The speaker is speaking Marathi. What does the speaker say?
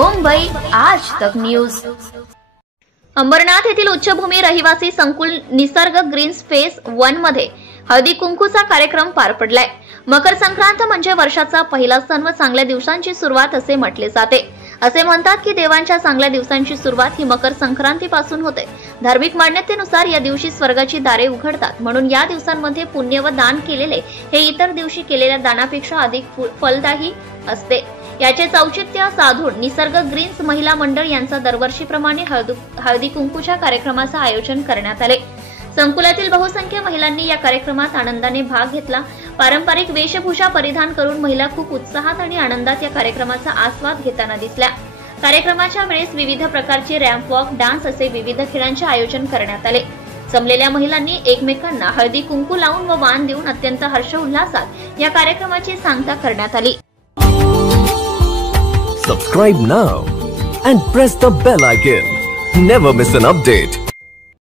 मुंबई आज तक न्यूज। अंबरनाथ येथील उच्चभूमी रहिवासी संकुल निसर्ग ग्रीन स्पेस 1 मध्ये हळदी कुंकूचा कार्यक्रम पार पडलाय। मकर संक्रांत म्हणजे वर्षाचा पहिला सण व चांगल्या दिवसांची सुरुवात असे म्हटले जाते। असे म्हणतात की देवांच्या चांगल्या दिवसांची सुरुवात ही मकर संक्रांतीपासून होते। धार्मिक मान्यतेनुसार या दिवशी स्वर्गाची दारे उघडतात, म्हणून या दिवसांमध्ये पुण्य व दान केलेले हे इतर दिवशी केलेल्या दानापेक्षा अधिक फलदायी असते। याचे औचित्य साधून निसर्ग ग्रीन्स महिला मंडळ यांचा दरवर्षीप्रमाणे हळदी कुंकूच्या कार्यक्रमाचे आयोजन करण्यात आले। संकुलातील बहुसंख्य महिलांनी या कार्यक्रमात आनंदाने भाग घेतला। पारंपरिक वेशभूषा परिधान करून महिला खूप उत्साहात आणि आनंदात या कार्यक्रमाचा आस्वाद घेताना दिसल्या। कार्यक्रमाच्या वेळेस विविध प्रकारचे रॅम्प वॉक, डान्स असे विविध खेळांचे आयोजन करण्यात आले। जमलेल्या महिलांनी एकमेकांना हळदी कुंकू लावून व वाण देऊन अत्यंत हर्षोल्हासात या कार्यक्रमाची सांगता करण्यात आली। Subscribe now and press the bell icon. Never miss an update.